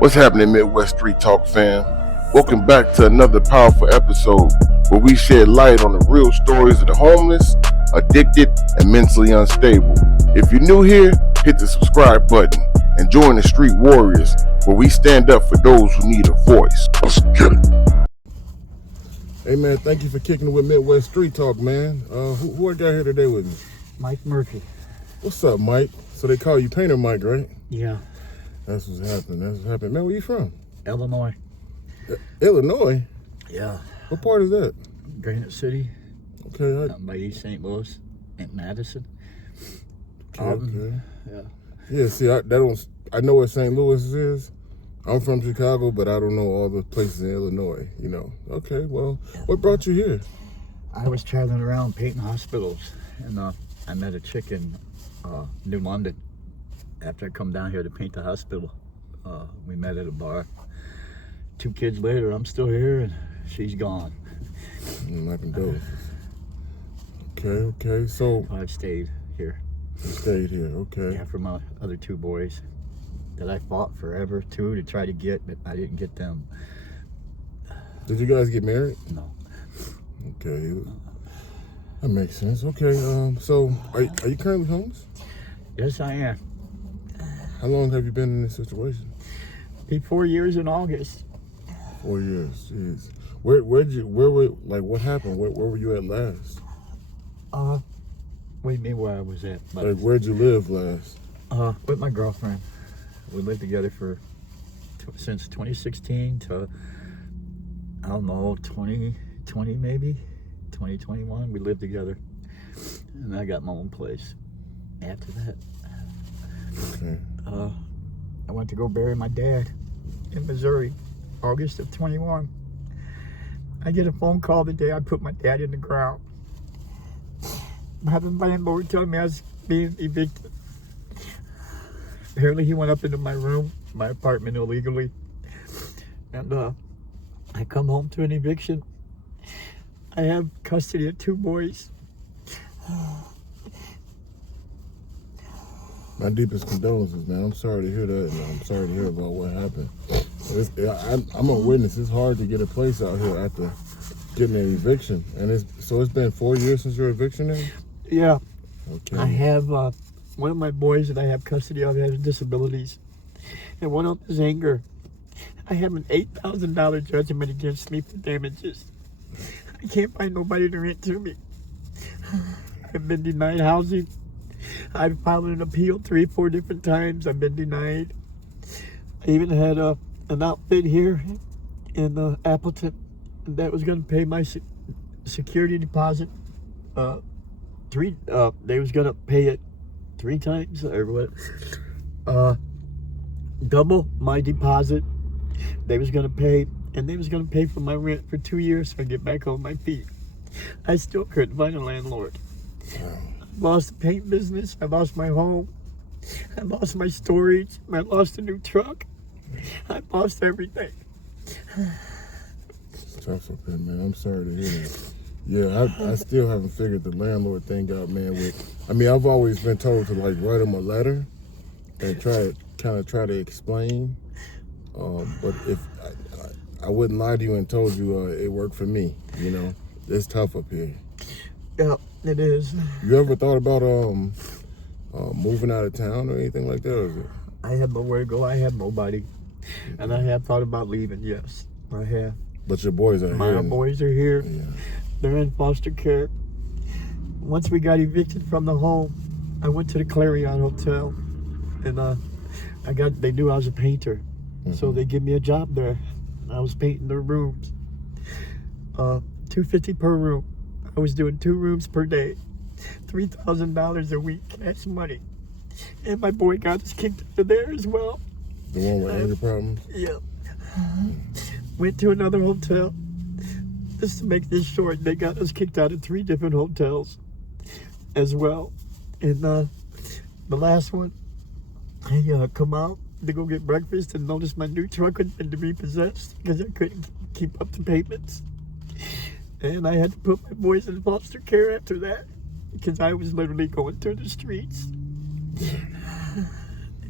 What's happening, Midwest Street Talk fam? Welcome back to another powerful episode where we shed light on the real stories of the homeless, addicted, and mentally unstable. If you're new here, hit the subscribe button and join the Street Warriors where we stand up for those who need a voice. Let's get it. Hey man, thank you for kicking it with Midwest Street Talk, man. Who I got here today with me? Mike Murphy. What's up, Mike? So they call you Painter Mike, right? Yeah. That's what's happening. Man, where you from? Illinois. Illinois? Yeah. What part is that? Granite City. Okay. By East St. Louis and Madison. Okay. Yeah. Yeah, see, I know what St. Louis is. I'm from Chicago, but I don't know all the places in Illinois, you know. Okay, well, what brought you here? I was traveling around painting hospitals, and I met a chick in New London. After I come down here to paint the hospital, we met at a bar. 2 kids later, I'm still here, and she's gone. My condolences. Okay. So I've stayed here. you stayed here, okay. Yeah, for my other 2 boys that I fought forever to try to get, but I didn't get them. Did you guys get married? No. Okay. That makes sense. Okay, so are you currently homeless? Yes, I am. How long have you been in this situation? Be 4 years in August. 4 years, jeez. What happened? Where were you at last? What do you mean where I was at? Like, where'd you live last? With my girlfriend. We lived together since 2016 to, I don't know, 2020 maybe? 2021, we lived together. And I got my own place after that. Okay. I went to go bury my dad in Missouri, August of 21. I get a phone call the day I put my dad in the ground. I had the landlord tell me I was being evicted. Apparently he went up into my room, my apartment illegally. And I come home to an eviction. I have custody of 2 boys. My deepest condolences, man. I'm sorry to hear that, and I'm sorry to hear about what happened. I'm a witness. It's hard to get a place out here after getting an eviction. And it's been 4 years since your eviction then? Yeah. Okay. I have one of my boys that I have custody of has disabilities. And one of them is anger. I have an $8,000 judgment against me for damages. I can't find nobody to rent to me. I've been denied housing. I've filed an appeal 3 or 4 different times. I've been denied. I even had an outfit here in Appleton that was going to pay my security deposit. They was going to pay it 3 times or what? Double my deposit. They was going to pay, and they was going to pay for my rent for 2 years so I get back on my feet. I still couldn't find a landlord. I lost the paint business. I lost my home. I lost my storage. I lost a new truck. I lost everything. It's tough up here, man. I'm sorry to hear that. Yeah, I still haven't figured the landlord thing out, man. I've always been told to like write them a letter and try to explain. But if I wouldn't lie to you and told you it worked for me, you know, it's tough up here. Yeah, it is. You ever thought about moving out of town or anything like that? Or is it? I had nowhere to go. I had nobody. And I have thought about leaving, yes. I have. But your boys are here. My boys are here. Yeah. They're in foster care. Once we got evicted from the home, I went to the Clarion Hotel. And they knew I was a painter. Mm-hmm. So they give me a job there. I was painting their rooms. $250 per room. I was doing 2 rooms per day. $3,000 a week, cash money. And my boy got us kicked out of there as well. The one with anger problems? Yeah. Went to another hotel. Just to make this short, they got us kicked out of 3 different hotels as well. And the last one, I come out to go get breakfast and noticed my new truck had been repossessed because I couldn't keep up the payments. And I had to put my boys in foster care after that because I was literally going through the streets.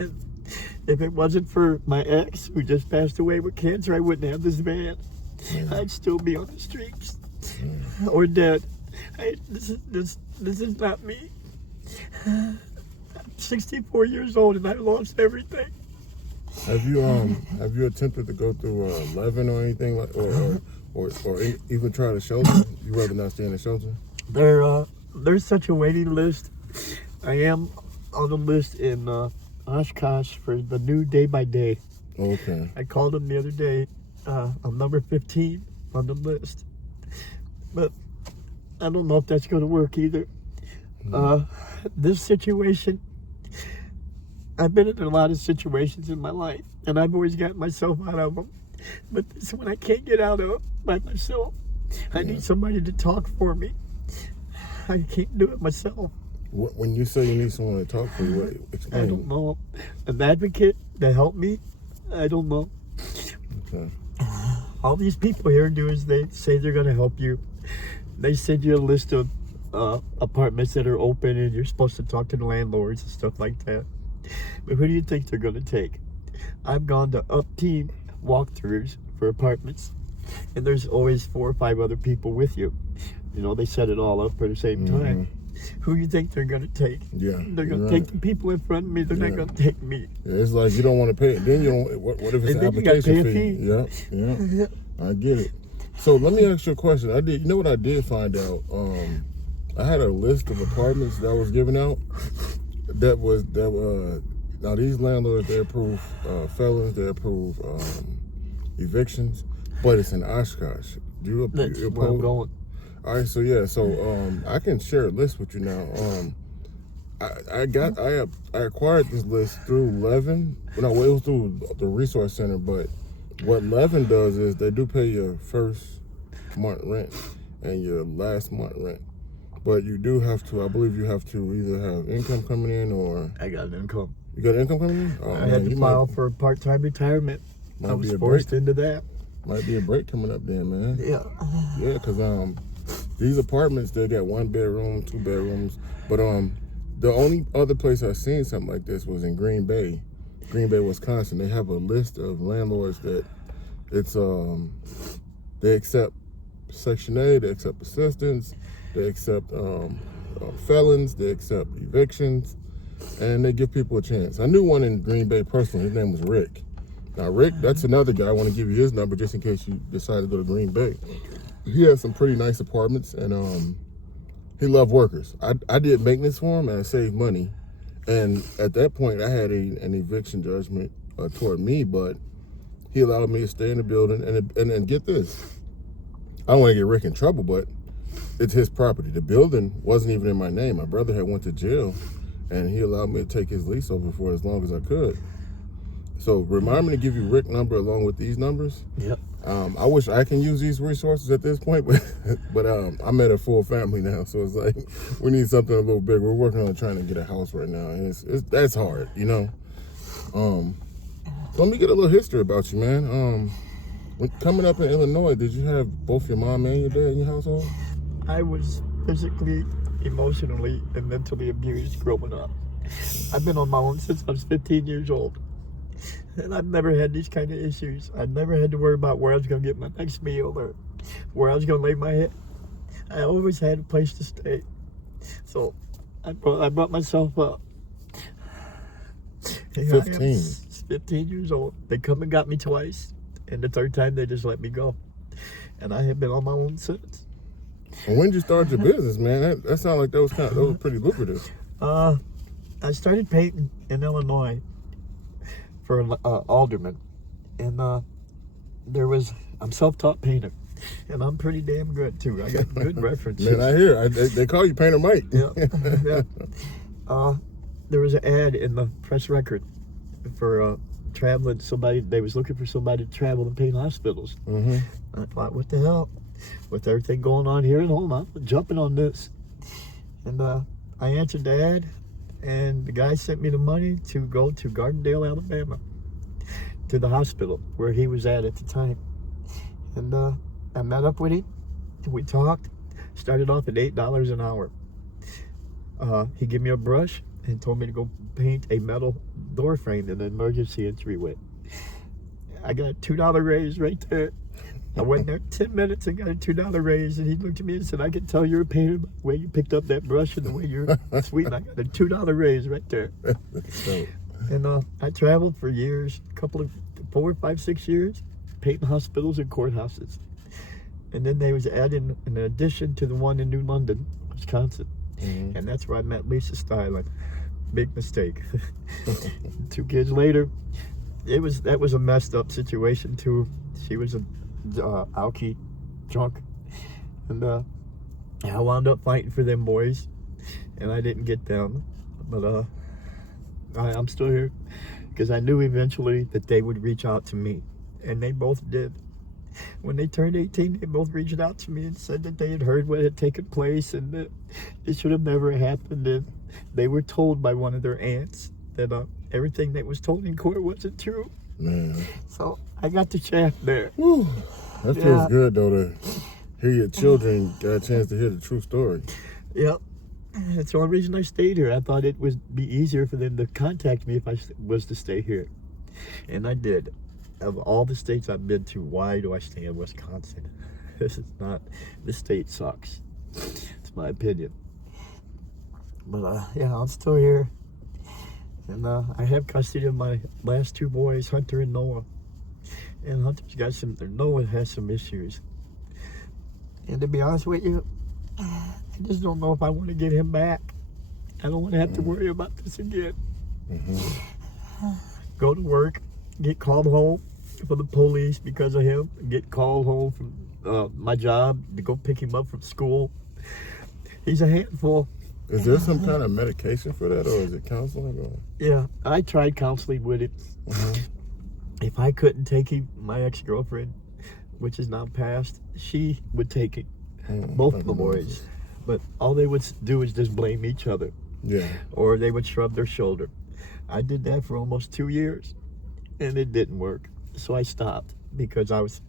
And If it wasn't for my ex, who just passed away with cancer, I wouldn't have this van. I'd still be on the streets or dead. This is not me. I'm 64 years old and I lost everything. Have you attempted to go through Levin or anything like, or even try to shelter? You rather not stay in the shelter? There's such a waiting list. I am on the list in Oshkosh for the new Day by Day. Okay. I called them the other day. I'm number 15 on the list, but I don't know if that's going to work either. This situation, I've been in a lot of situations in my life, and I've always gotten myself out of them. But this one I can't get out of by myself. I need somebody to talk for me. I can't do it myself. When you say you need someone to talk for you, explain. I don't know. An advocate to help me? I don't know. Okay. All these people here do is they say they're going to help you. They send you a list of apartments that are open, and you're supposed to talk to the landlords and stuff like that. But who do you think they're going to take? I've gone to up-team walkthroughs for apartments, and there's always 4 or 5 other people with you. You know, they set it all up for the same time. Who do you think they're going to take? Yeah, they're going to take the people in front of me. They're not going to take me. Yeah, it's like you don't want to pay it. Then you don't. What if it's an application fee? Yeah. I get it. So let me ask you a question. You know what I did find out? I had a list of apartments that was given out. Now these landlords, they approve felons, they approve evictions, but it's in Oshkosh. That's where I'm going. All right, so I can share a list with you now. I acquired this list through Levin. No, it was through the Resource Center, but what Levin does is they do pay your first month rent and your last month rent. But you do have to, I believe you have to either have income coming in or... I got an income. You got income coming in? Oh, I had to file for a part-time retirement. I was forced into that. Might be a break coming up then, man. Yeah. Yeah, because these apartments, they got 1 bedroom, 2 bedrooms. But the only other place I've seen something like this was in Green Bay, Wisconsin. They have a list of landlords that they accept Section A, they accept assistants, they accept felons, they accept evictions, and they give people a chance. I knew one in Green Bay personally. His name was Rick. Now, Rick, that's another guy. I want to give you his number just in case you decide to go to Green Bay. He has some pretty nice apartments, and he loved workers. I did maintenance for him, and I saved money. And at that point, I had an eviction judgment toward me, but he allowed me to stay in the building. And get this, I don't want to get Rick in trouble, but it's his property. The building wasn't even in my name. My brother had went to jail, and he allowed me to take his lease over for as long as I could. So remind me to give you Rick's number along with these numbers. Yep. I wish I can use these resources at this point, but I'm at a full family now, so it's like we need something a little bigger. We're working on trying to get a house right now, and that's hard, you know. So let me get a little history about you, man. When coming up in Illinois, did you have both your mom and your dad in your household? I was physically, emotionally, and mentally abused growing up. I've been on my own since I was 15 years old. And I've never had these kind of issues. I've never had to worry about where I was going to get my next meal or where I was going to lay my head. I always had a place to stay. So I brought myself up. 15. 15 years old. They come and got me twice. And the third time they just let me go. And I have been on my own since. And when did you start your business, man? That sounded like that was pretty lucrative. I started painting in Illinois for an alderman, and I'm self-taught painter, and I'm pretty damn good too. I got good references. Man, I hear they call you Painter Mike. Yeah. There was an ad in the Press Record for traveling somebody. They was looking for somebody to travel and paint hospitals. Mm-hmm. I thought, what the hell? With everything going on here at home, I'm jumping on this. And I answered the ad. And the guy sent me the money to go to Gardendale, Alabama, to the hospital where he was at the time. And I met up with him, and we talked. Started off at $8 an hour. He gave me a brush, and told me to go paint a metal door frame in an emergency entryway. I got a $2 raise right there. I went there 10 minutes and got a $2 raise, and he looked at me and said, I can tell you're a painter by the way you picked up that brush and the way you're sweet. And I got a $2 raise right there. And I traveled for years, 4, 5, 6 years, painting hospitals and courthouses. And then they was adding an addition to the one in New London, Wisconsin. Mm-hmm. And that's where I met Lisa Styling. Big mistake. 2 kids later, that was a messed up situation too. She was a alky drunk, and I wound up fighting for them boys, and I didn't get them, but I'm still here because I knew eventually that they would reach out to me, and they both did. When they turned 18, they both reached out to me and said that they had heard what had taken place and that it should have never happened, and they were told by one of their aunts that everything that was told in court wasn't true. Man. So I got the shaft there. Whew. That feels good though to hear your children got a chance to hear the true story. Yep. That's the only reason I stayed here. I thought it would be easier for them to contact me if I was to stay here. And I did. Of all the states I've been to, why do I stay in Wisconsin? This state sucks. It's my opinion. But yeah, I'm still here. And I have custody of my last 2 boys, Hunter and Noah. And Noah has some issues. And to be honest with you, I just don't know if I want to get him back. I don't want to have to worry about this again. Mm-hmm. Go to work, get called home from the police because of him, get called home from my job to go pick him up from school. He's a handful. Is there some kind of medication for that, or is it counseling? Or? Yeah, I tried counseling with it. Mm-hmm. If I couldn't take him, my ex-girlfriend, which is now passed, she would take it. Both of the boys. But all they would do is just blame each other. Yeah. Or they would shrug their shoulder. I did that for almost 2 years, and it didn't work. So I stopped because I was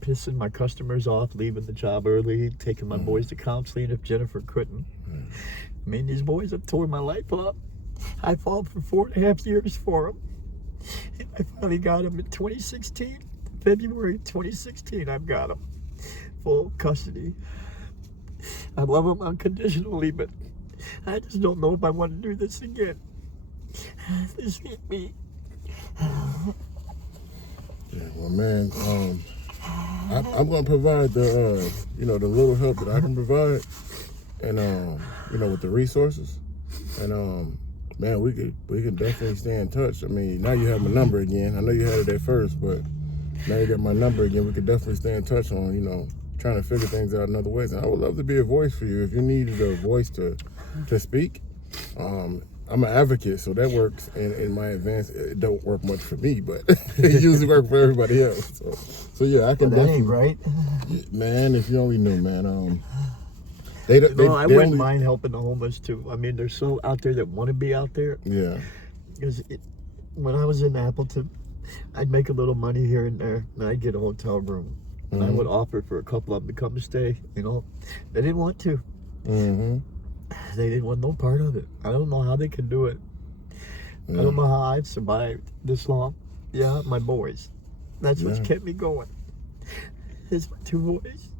pissing my customers off, leaving the job early, taking my boys to counseling if Jennifer couldn't. I mean, these boys have torn my life up. I fought for 4.5 years for them. And I finally got them in 2016. February 2016, I've got them. Full custody. I love them unconditionally, but I just don't know if I want to do this again. This hit me. Yeah, well, man, I'm gonna provide the the little help that I can provide, and with the resources, and man, we can definitely stay in touch. I mean, now you have my number again. I know you had it at first, but now you got my number again. We could definitely stay in touch on trying to figure things out in other ways. And I would love to be a voice for you if you needed a voice to speak. I'm an advocate, so that works in my advance. It don't work much for me, but it usually works for everybody else. So yeah, I can definitely. That ain't right. Man, if you only knew, man. I wouldn't mind helping the homeless too. I mean, there's so out there that want to be out there. Yeah. Because when I was in Appleton, I'd make a little money here and there, and I'd get a hotel room, and I would offer for a couple of them to come to stay. They didn't want to. Mm-hmm. They didn't want no part of it. I don't know how they can do it. Yeah. I don't know how I've survived this long. Yeah, my boys. That's what's kept me going. It's my 2 boys.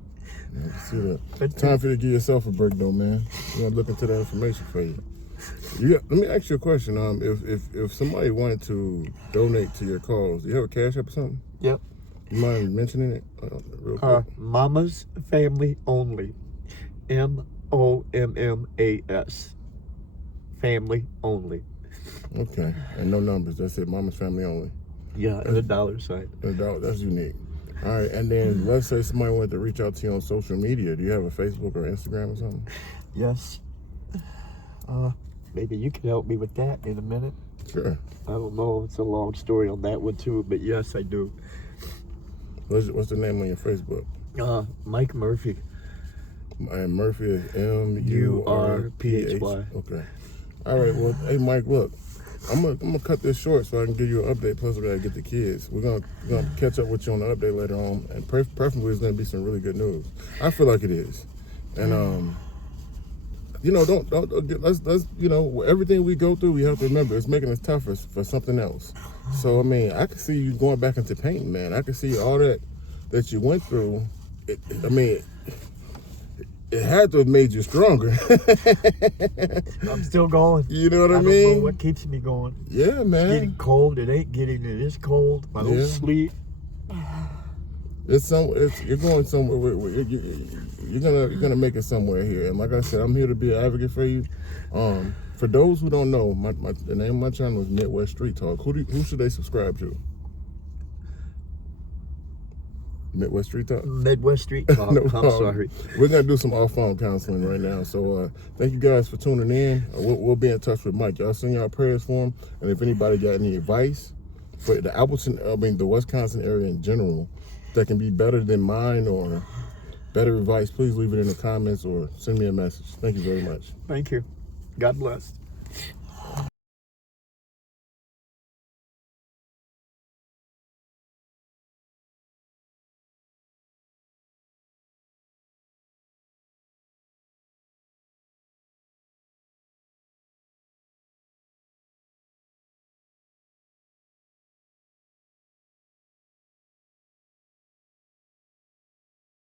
Yeah, I see that. Time for you to give yourself a break, though, man. We're gonna look into that information for you. Let me ask you a question. If somebody wanted to donate to your cause, do you have a Cash App or something? Yep. You mind mentioning it real quick? Mama's Family Only. MOMMAS. Family Only. Okay. And no numbers. That's it. Mama's Family Only. Yeah, and a $sign. That's unique. All right. And then let's say somebody wanted to reach out to you on social media. Do you have a Facebook or Instagram or something? Yes. Maybe you can help me with that in a minute. Sure. I don't know. It's a long story on that one too, but yes, I do. What's the name on your Facebook? Mike Murphy. And Murphy is MURPHY. Okay. All right. Well, hey Mike, look, I'm gonna cut this short so I can give you an update. Plus, we gotta get the kids. We're gonna catch up with you on the update later on, and preferably it's gonna be some really good news. I feel like it is, and let's everything we go through, we have to remember it's making us tougher for something else. So I mean, I can see you going back into painting, man. I can see all that you went through. It had to have made you stronger. I'm still going. You know what I don't mean? know what keeps me going. Yeah, man. It's getting cold. It ain't getting. It is cold. I don't sleep. You're going somewhere. You're gonna make it somewhere here. And like I said, I'm here to be an advocate for you. For those who don't know, the name of my channel is Midwest Street Talk. Who should they subscribe to? Midwest Street Talk? Midwest Street Talk. No, I'm sorry. We're going to do some off-phone counseling right now. So thank you guys for tuning in. We'll be in touch with Mike. Y'all send y'all prayers for him. And if anybody got any advice for the Wisconsin area in general that can be better than mine or better advice, please leave it in the comments or send me a message. Thank you very much. Thank you. God bless.